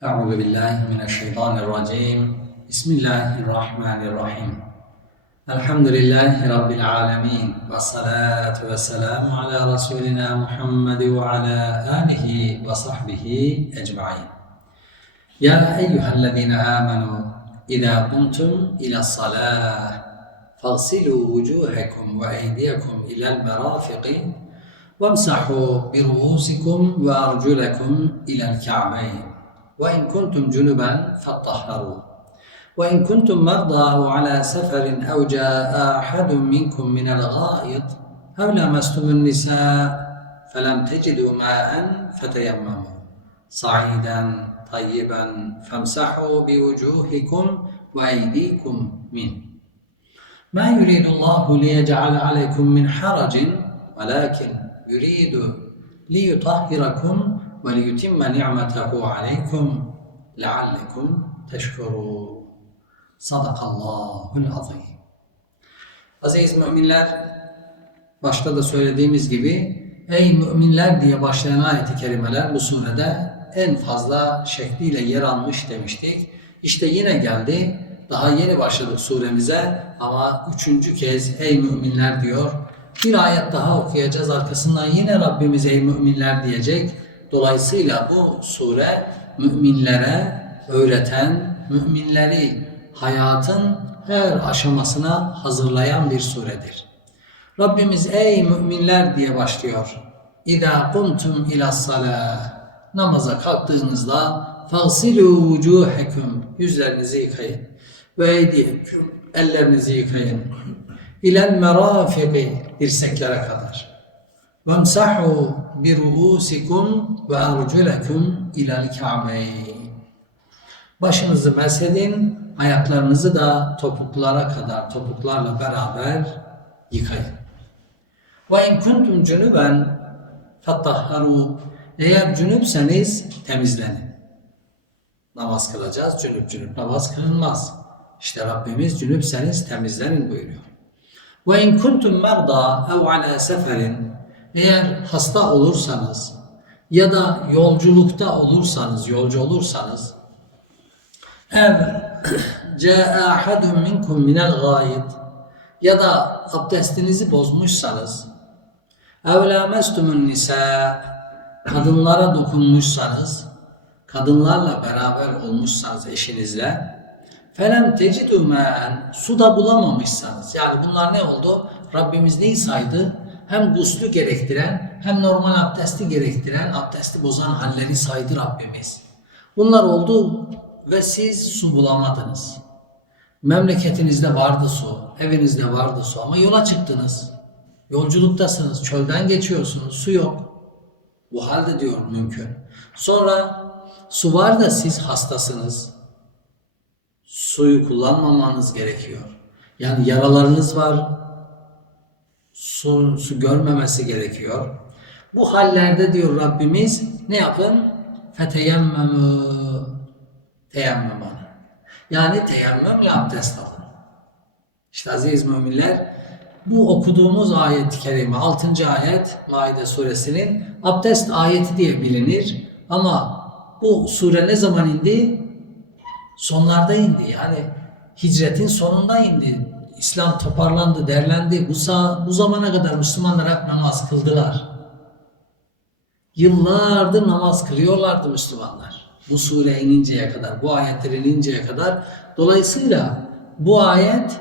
أعوذ بالله من الشيطان الرجيم. بسم الله الرحمن الرحيم. الحمد لله رب العالمين والصلاة والسلام على رسولنا محمد وعلى آله وصحبه أجمعين. يا أيها الذين آمنوا إذا قمتم إلى الصلاة فاغسلوا وجوهكم وأيديكم إلى المرافق وامسحوا برؤوسكم وأرجلكم إلى الكعبين. وإن كنتم جنبا فاطهروا. وإن كنتم مرضى أو على سفر أو جاء أحد منكم من الغائط أو لامستم النساء فلم تجدوا ماء فتيمموا. صعيدا طيبا فامسحوا بوجوهكم وأيديكم منه. ما يريد الله ليجعل عليكم من حرج ولكن يريد ليطهركم وليتم نعمته عليكم لعلكم تشكرون صدق الله العظيم Aziz müminler, başta da söylediğimiz gibi Ey müminler diye başlayan ayet-i kerimeler bu surede en fazla şekliyle yer almış demiştik. İşte yine geldi. Daha yeni başladık suremize ama üçüncü kez ey müminler diyor. Bir ayet daha okuyacağız. Arkasından yine Rabbimiz ey müminler diyecek. Dolayısıyla bu sure müminlere öğreten, müminleri hayatın her aşamasına hazırlayan bir suredir. Rabbimiz ey müminler diye başlıyor. İza kumtum ila salah. Namaza kalktığınızda fagsilu vucuhekum. Yüzlerinizi yıkayın. Ve eydiyeküm. Ellerinizi yıkayın. İlel merafiki. Dirseklere kadar. Ruusikum ve arculakum ilal ka'beyn. Başınızı mesedin, ayaklarınızı da topuklara kadar, topuklarla beraber yıkayın. İn kuntum cunuben fattahharu. Eğer cünüpseniz temizlenin. Namaz kılacağız, cünüp cünüp namaz kılınmaz. İşte Rabbimiz cünüpseniz temizlenin buyuruyor. İn kuntum merda ev ala seferin. Eğer hasta olursanız ya da yolculukta olursanız, yolcu olursanız ev caa ahadun minkum minel gayet ya da abdestinizi bozmuşsanız ev lamestumun kadınlara dokunmuşsanız kadınlarla beraber olmuşsanız eşinizle felem tecidü su da bulamamışsanız yani bunlar ne oldu? Rabbimiz neyi saydı? Hem guslü gerektiren hem normal abdesti gerektiren abdesti bozan halleri saydı Rabbimiz. Bunlar oldu ve siz su bulamadınız. Memleketinizde vardı su, evinizde vardı su ama yola çıktınız. Yolculuktasınız, çölden geçiyorsunuz, su yok. Bu halde diyor mümkün. Sonra su var da siz hastasınız. Suyu kullanmamanız gerekiyor. Yani yaralarınız var. Su, su görmemesi gerekiyor. Bu hallerde diyor Rabbimiz ne yapın? Feteyemmemü teyemmüm alın. Yani teyemmümle abdest alın. İşte aziz müminler bu okuduğumuz ayet-i kerime 6. ayet Maide suresinin abdest ayeti diye bilinir. Ama bu sure ne zaman indi? Sonlarda indi. Yani hicretin sonunda indi. İslam toparlandı, derlendi. Bu, bu zamana kadar Müslümanlar hep namaz kıldılar. Yıllardır namaz kılıyorlardı Müslümanlar. Bu sure ininceye kadar, bu ayetler ininceye kadar. Dolayısıyla bu ayet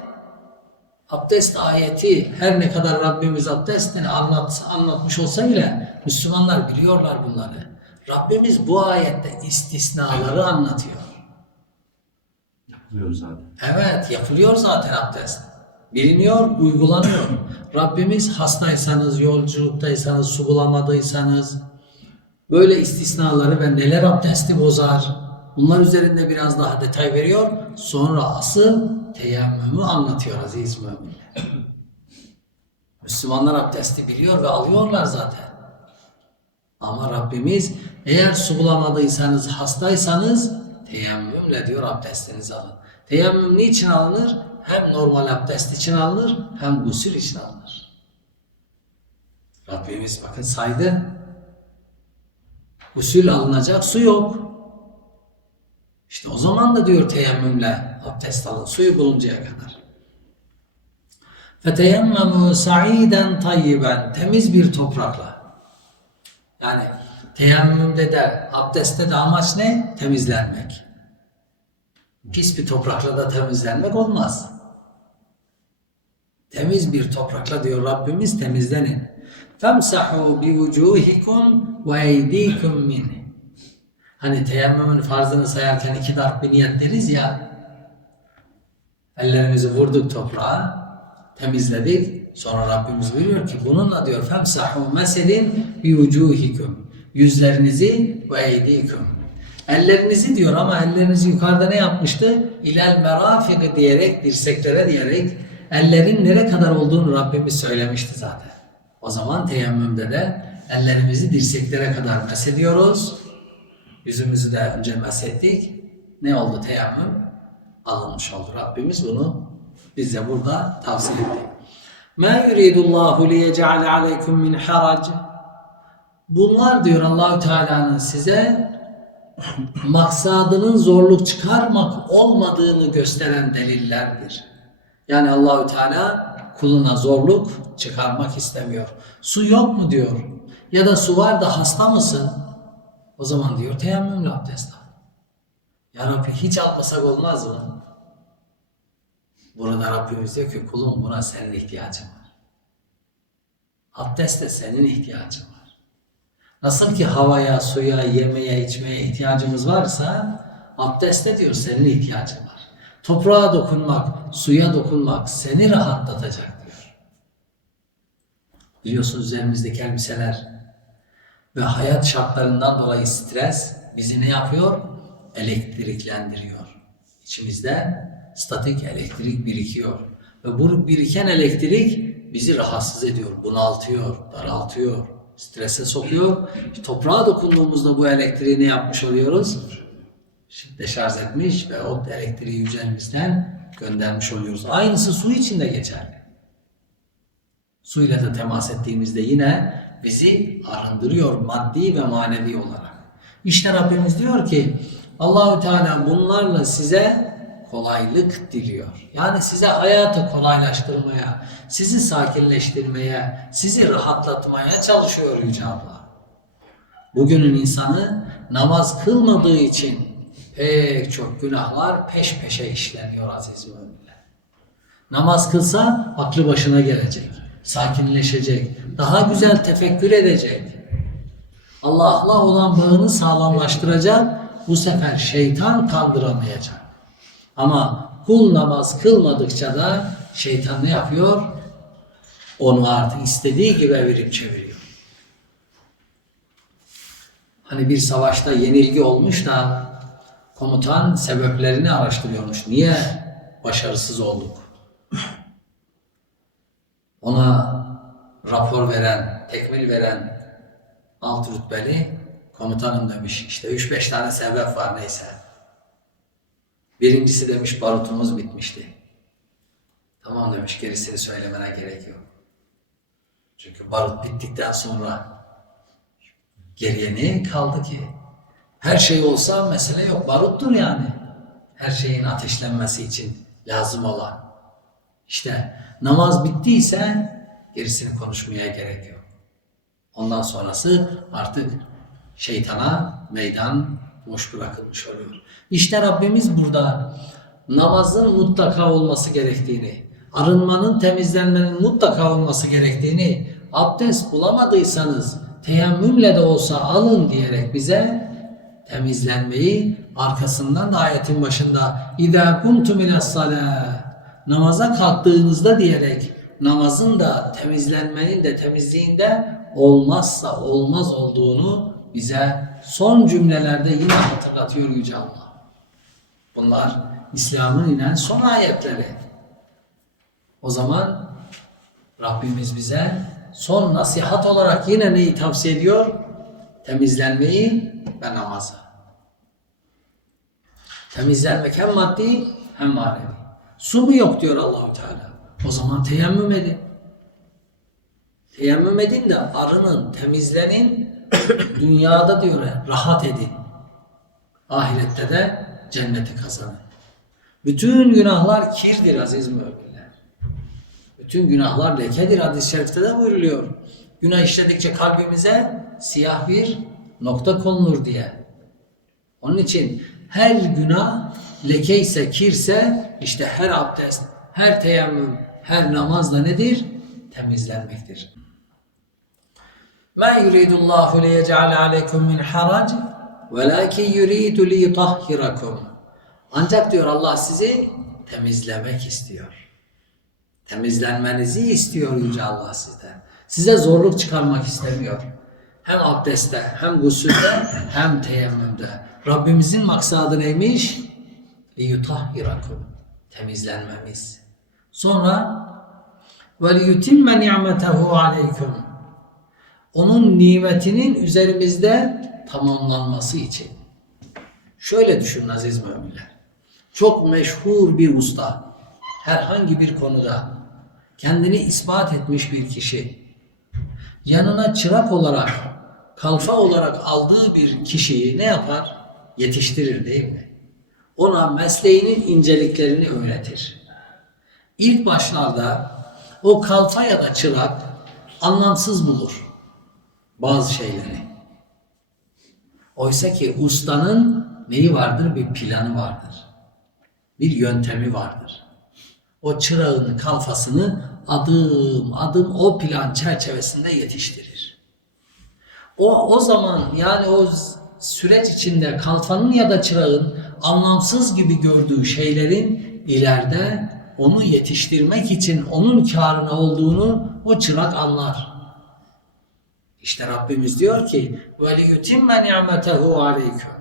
abdest ayeti her ne kadar Rabbimiz abdestini anlat, anlatmış olsa bile Müslümanlar biliyorlar bunları. Rabbimiz bu ayette istisnaları anlatıyor. Yapılıyor zaten. Evet yapılıyor zaten abdest. Biliniyor, uygulanıyor. Rabbimiz hastaysanız, yolculuktaysanız, su bulamadıysanız böyle istisnaları ve neler abdesti bozar bunlar üzerinde biraz daha detay veriyor. Sonra asıl teyemmümü anlatıyor aziz müminler. Müslümanlar abdesti biliyor ve alıyorlar zaten. Ama Rabbimiz eğer su bulamadıysanız, hastaysanız teyemmümle diyor abdestinizi alın. Teyemmüm niçin alınır? Hem normal abdest için alınır hem gusül için alınır. Rabbimiz bakın saydı. Gusül alınacak su yok. İşte o zaman da diyor teyemmümle abdest alın suyu buluncaya kadar. فَتَيَمَّمُوا سَعِيدًا طَيِّبًا Temiz bir toprakla. Yani teyemmümde de abdestte de amaç ne? Temizlenmek. Pis bir toprakla da temizlenmek olmaz. Temiz bir toprakla diyor Rabbimiz temizlenin. Femsahu bi vucuhikum ve eydikum min. Hani teyemmümün farzını sayarken iki darp bir niyet deriz ya. Ellerimizi vurduk toprağa, temizledik. Sonra Rabbimiz buyuruyor ki bununla diyor femsahu meselin bi vucuhikum. Yüzlerinizi ve eydikum Ellerinizi diyor ama ellerinizi yukarıda ne yapmıştı? İlel merafik diyerek, dirseklere diyerek ellerin nere kadar olduğunu Rabbimiz söylemişti zaten. O zaman teyemmümde de ellerimizi dirseklere kadar mesediyoruz. Yüzümüzü de önce mesettik. Ne oldu teyemmüm? Alınmış oldu. Rabbimiz bunu bize burada tavsiye etti. مَا يُرِيدُ اللّٰهُ لِيَجَعَلَ عَلَيْكُمْ مِنْ حَرَجٍ Bunlar diyor Allahü Teala'nın size maksadının zorluk çıkarmak olmadığını gösteren delillerdir. Yani Allahü Teala kuluna zorluk çıkarmak istemiyor. Su yok mu diyor. Ya da su var da hasta mısın? O zaman diyor teyemmümle abdest al. Ya Rabbi hiç almasak olmaz mı? Burada Rabbimiz diyor ki kulum buna senin ihtiyacın var. Abdest de senin ihtiyacın var. Nasıl ki havaya, suya, yemeye, içmeye ihtiyacımız varsa abdeste diyor senin ihtiyacın var. Toprağa dokunmak, suya dokunmak seni rahatlatacak diyor. Biliyorsunuz üzerimizdeki elbiseler ve hayat şartlarından dolayı stres bizi ne yapıyor? Elektriklendiriyor. İçimizde statik elektrik birikiyor. Ve bu biriken elektrik bizi rahatsız ediyor, bunaltıyor, daraltıyor, strese sokuyor. Toprağa dokunduğumuzda bu elektriği ne yapmış oluyoruz? Deşarj etmiş ve o elektriği üzerimizden göndermiş oluyoruz. Aynısı su için de geçerli. Suyla da temas ettiğimizde yine bizi arındırıyor maddi ve manevi olarak. İşte Rabbimiz diyor ki Allahü Teala bunlarla size kolaylık diliyor. Yani size hayatı kolaylaştırmaya, sizi sakinleştirmeye, sizi rahatlatmaya çalışıyor Yüce Allah. Bugünün insanı namaz kılmadığı için pek çok günahlar peş peşe işleniyor aziz müminler. Namaz kılsa aklı başına gelecek, sakinleşecek, daha güzel tefekkür edecek. Allah'la olan bağını sağlamlaştıracak, bu sefer şeytan kandıramayacak. Ama kul namaz kılmadıkça da şeytan ne yapıyor? Onu artık istediği gibi evirip çeviriyor. Hani bir savaşta yenilgi olmuş da komutan sebeplerini araştırıyormuş. Niye başarısız olduk? Ona rapor veren, tekmil veren alt rütbeli komutanım demiş. İşte 3-5 tane sebep var neyse. Birincisi demiş barutumuz bitmişti. Tamam demiş gerisini söylemene gerek yok. Çünkü barut bittikten sonra geriye ne kaldı ki? Her şey olsa mesele yok. Baruttur yani. Her şeyin ateşlenmesi için lazım olan. İşte namaz bittiyse gerisini konuşmaya gerek yok. Ondan sonrası artık şeytana meydan boş bırakılmış oluyor. İşte Rabbimiz burada namazın mutlaka olması gerektiğini, arınmanın, temizlenmenin mutlaka olması gerektiğini, abdest bulamadıysanız teyemmümle de olsa alın diyerek bize temizlenmeyi arkasından da ayetin başında اِذَا كُنْتُمْ اِلَى الصَّلَاةِ Namaza kalktığınızda diyerek namazın da temizlenmenin de temizliğinde olmazsa olmaz olduğunu bize son cümlelerde yine hatırlatıyor Yüce Allah. Bunlar İslam'ın inen son ayetleri. O zaman Rabbimiz bize son nasihat olarak yine neyi tavsiye ediyor? Temizlenmeyi ve namazı. Temizlenmek hem maddi hem manevi. Su mu yok diyor Allahu Teala. O zaman teyemmüm edin. Teyemmüm edin de arının, temizlenin, dünyada diyor rahat edin. Ahirette de cenneti kazanın. Bütün günahlar kirdir aziz müminler. Bütün günahlar lekedir hadis-i şerifte de buyruluyor. Günah işledikçe kalbimize siyah bir nokta konulur diye. Onun için her günah leke ise kirse işte her abdest, her teyemmüm, her namaz da nedir? Temizlenmektir. Ma yuridullahu liyec'ale aleykum min harac velakin yuridu liyutahhirakum. Ancak diyor Allah sizi temizlemek istiyor. Temizlenmenizi istiyor Yüce Allah sizden. Size zorluk çıkarmak istemiyor. Hem abdestte, hem gusülde, hem teyemmümde. Rabbimizin maksadı neymiş? liyutahhirakum. Temizlenmemiz. Sonra ve liyutimme ni'metehu. Onun nimetinin üzerimizde tamamlanması için. Şöyle düşünün aziz müminler. Çok meşhur bir usta, herhangi bir konuda kendini ispat etmiş bir kişi, yanına çırak olarak, kalfa olarak aldığı bir kişiyi ne yapar? Yetiştirir değil mi? Ona mesleğinin inceliklerini öğretir. İlk başlarda o kalfa ya da çırak anlamsız bulur bazı şeyleri. Oysa ki ustanın neyi vardır? Bir planı vardır. Bir yöntemi vardır. O çırağın kalfasını adım adım o plan çerçevesinde yetiştirir. O o zaman yani o süreç içinde kalfanın ya da çırağın anlamsız gibi gördüğü şeylerin ileride onu yetiştirmek için onun karına olduğunu o çırak anlar. İşte Rabbimiz diyor ki وَلِيُتِمَّ نِعْمَتَهُ عَلَيْكُمْ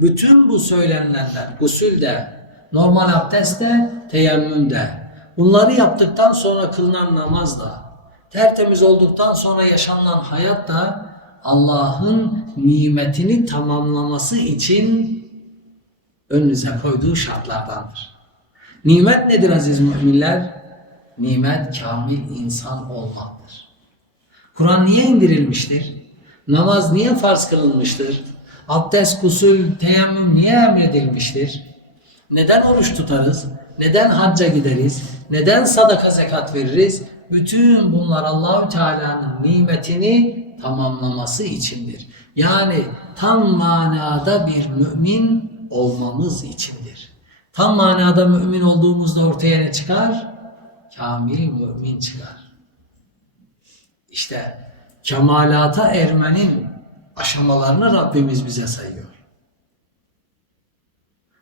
Bütün bu söylenilenler, gusülde, normal abdestte, teyemmümde, bunları yaptıktan sonra kılınan namaz da, tertemiz olduktan sonra yaşanılan hayat da Allah'ın nimetini tamamlaması için önünüze koyduğu şartlardandır. Nimet nedir aziz müminler? Nimet kamil insan olmaktır. Kur'an niye indirilmiştir? Namaz niye farz kılınmıştır? Abdest, gusül, teyemmüm niye emredilmiştir? Neden oruç tutarız? Neden hacca gideriz? Neden sadaka zekat veririz? Bütün bunlar Allahü Teala'nın nimetini tamamlaması içindir. Yani tam manada bir mümin olmamız içindir. Tam manada mümin olduğumuzda ortaya ne çıkar? Kamil mümin çıkar. İşte kemalata ermenin aşamalarını Rabbimiz bize sayıyor.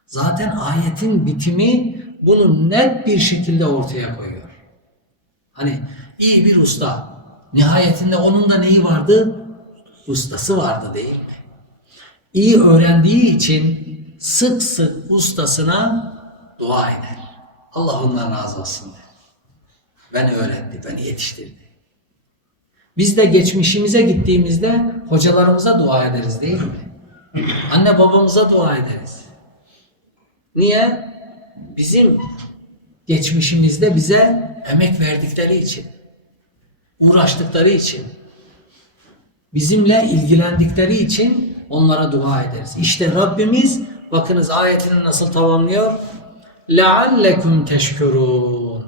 Zaten ayetin bitimi bunu net bir şekilde ortaya koyuyor. Hani iyi bir usta, nihayetinde onun da neyi vardı? Ustası vardı değil mi? İyi öğrendiği için sık sık ustasına dua eder. Allah ondan razı olsun der. Beni öğretti, beni yetiştirdi. Biz de geçmişimize gittiğimizde hocalarımıza dua ederiz değil mi? Anne babamıza dua ederiz. Niye? Bizim geçmişimizde bize emek verdikleri için, uğraştıkları için, bizimle ilgilendikleri için onlara dua ederiz. İşte Rabbimiz bakınız ayetini nasıl tamamlıyor? لَعَلَّكُمْ teşkurun.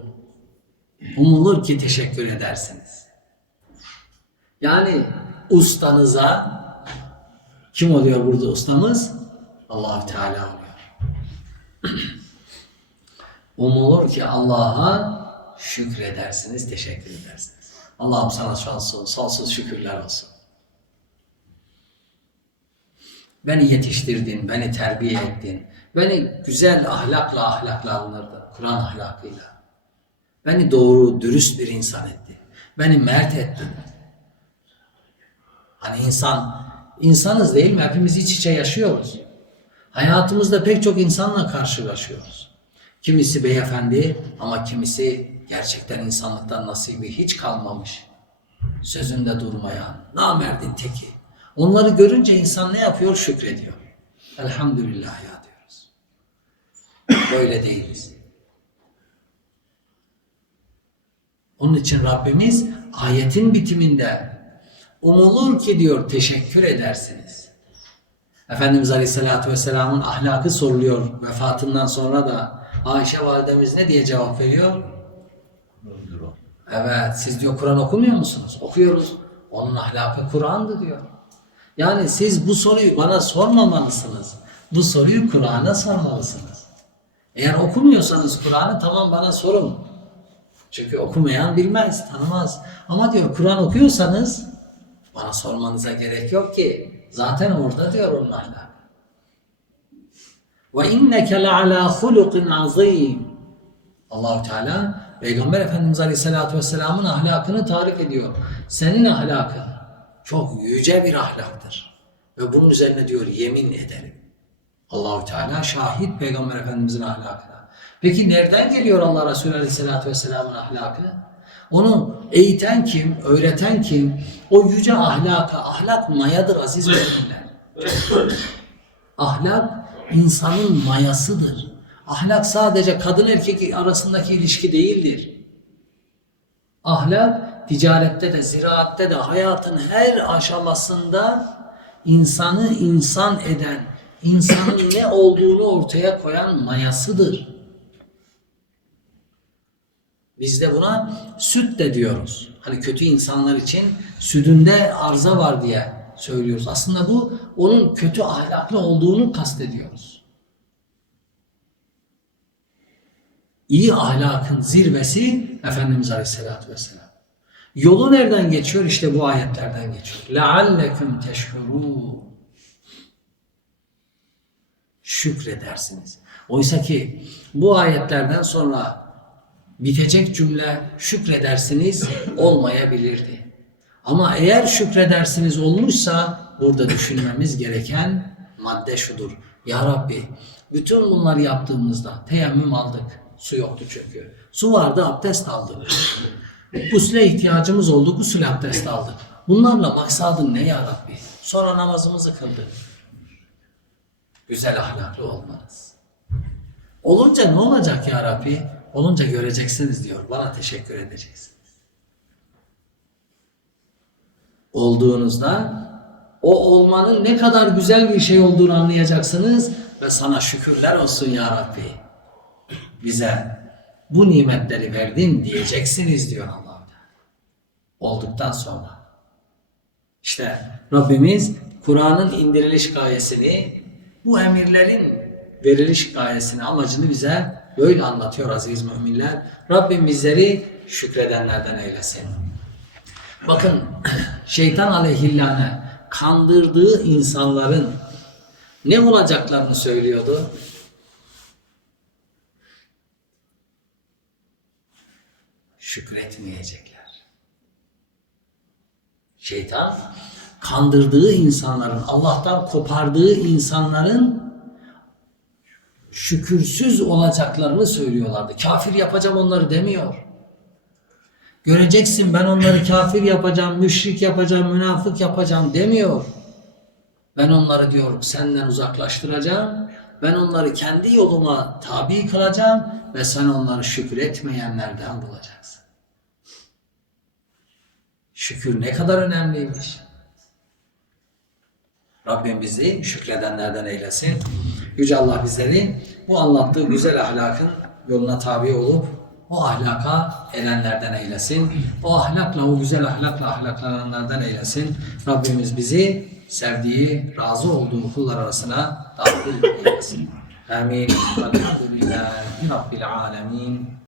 Umulur ki teşekkür edersiniz. Yani ustanıza kim oluyor burada ustamız? allah Teala oluyor. Umulur ki Allah'a şükredersiniz, teşekkür edersiniz. Allah'ım sana sonsuz, sonsuz şükürler olsun. Beni yetiştirdin, beni terbiye ettin. Beni güzel ahlakla ahlaklandırdın, Kur'an ahlakıyla. Beni doğru, dürüst bir insan ettin. Beni mert ettin. Hani insan, insanız değil mi? Hepimiz iç içe yaşıyoruz. Hayatımızda pek çok insanla karşılaşıyoruz. Kimisi beyefendi ama kimisi gerçekten insanlıktan nasibi hiç kalmamış. Sözünde durmayan, namerdin teki. Onları görünce insan ne yapıyor? Şükrediyor. Elhamdülillah ya diyoruz. Böyle değiliz. Onun için Rabbimiz ayetin bitiminde umulur ki diyor teşekkür edersiniz. Efendimiz Aleyhisselatü Vesselam'ın ahlakı soruluyor vefatından sonra da Ayşe validemiz ne diye cevap veriyor? Evet siz diyor Kur'an okumuyor musunuz? Okuyoruz. Onun ahlakı Kur'an'dı diyor. Yani siz bu soruyu bana sormamalısınız. Bu soruyu Kur'an'a sormalısınız. Eğer okumuyorsanız Kur'an'ı tamam bana sorun. Çünkü okumayan bilmez, tanımaz. Ama diyor Kur'an okuyorsanız bana sormanıza gerek yok ki. Zaten orada diyor ahlakı. Ve inneke le'alâ hulukin azîm. Allahu Teala Peygamber Efendimiz Aleyhisselatü Vesselam'ın ahlakını tarif ediyor. Senin ahlakın çok yüce bir ahlaktır. Ve bunun üzerine diyor yemin ederim. Allahu Teala şahit Peygamber Efendimizin ahlakına. Peki nereden geliyor Allah Resulü Aleyhisselatü Vesselam'ın ahlakı? Onu eğiten kim, öğreten kim? O yüce ahlaka, ahlak mayadır aziz müminler. Ahlak insanın mayasıdır. Ahlak sadece kadın erkek arasındaki ilişki değildir. Ahlak ticarette de, ziraatte de, hayatın her aşamasında insanı insan eden, insanın ne olduğunu ortaya koyan mayasıdır. Biz de buna süt de diyoruz. Hani kötü insanlar için sütünde arıza var diye söylüyoruz. Aslında bu onun kötü ahlaklı olduğunu kastediyoruz. İyi ahlakın zirvesi Efendimiz Aleyhisselatü Vesselam. Yolu nereden geçiyor? İşte bu ayetlerden geçiyor. لَعَلَّكُمْ تَشْكُرُونَ Şükredersiniz. Oysa ki bu ayetlerden sonra bitecek cümle şükredersiniz olmayabilirdi. Ama eğer şükredersiniz olmuşsa burada düşünmemiz gereken madde şudur. Ya Rabbi bütün bunları yaptığımızda teyemmüm aldık. Su yoktu çünkü. Su vardı abdest aldık. Gusle ihtiyacımız oldu gusül abdest aldık. Bunlarla maksadın ne ya Rabbi? Sonra namazımızı kıldık. Güzel ahlaklı olmanız. Olunca ne olacak ya Rabbi? Olunca göreceksiniz diyor. Bana teşekkür edeceksiniz. Olduğunuzda o olmanın ne kadar güzel bir şey olduğunu anlayacaksınız ve sana şükürler olsun ya Rabbi. Bize bu nimetleri verdin diyeceksiniz diyor allah Olduktan sonra. İşte Rabbimiz Kur'an'ın indiriliş gayesini, bu emirlerin veriliş gayesini, amacını bize böyle anlatıyor aziz müminler. Rabbim bizleri şükredenlerden eylesin. Bakın şeytan aleyhillâne kandırdığı insanların ne olacaklarını söylüyordu. Şükretmeyecekler. Şeytan kandırdığı insanların, Allah'tan kopardığı insanların şükürsüz olacaklarını söylüyorlardı. Kafir yapacağım onları demiyor. Göreceksin ben onları kafir yapacağım, müşrik yapacağım, münafık yapacağım demiyor. Ben onları diyor senden uzaklaştıracağım. Ben onları kendi yoluma tabi kılacağım ve sen onları şükür etmeyenlerden bulacaksın. Şükür ne kadar önemliymiş. Rabbim bizi şükredenlerden eylesin. Yüce Allah bizleri bu anlattığı güzel ahlakın yoluna tabi olup o ahlaka erenlerden eylesin. O ahlakla, o güzel ahlakla ahlaklananlardan eylesin. Rabbimiz bizi sevdiği, razı olduğu kullar arasına dahil eylesin. Amin. Rabbil alemin.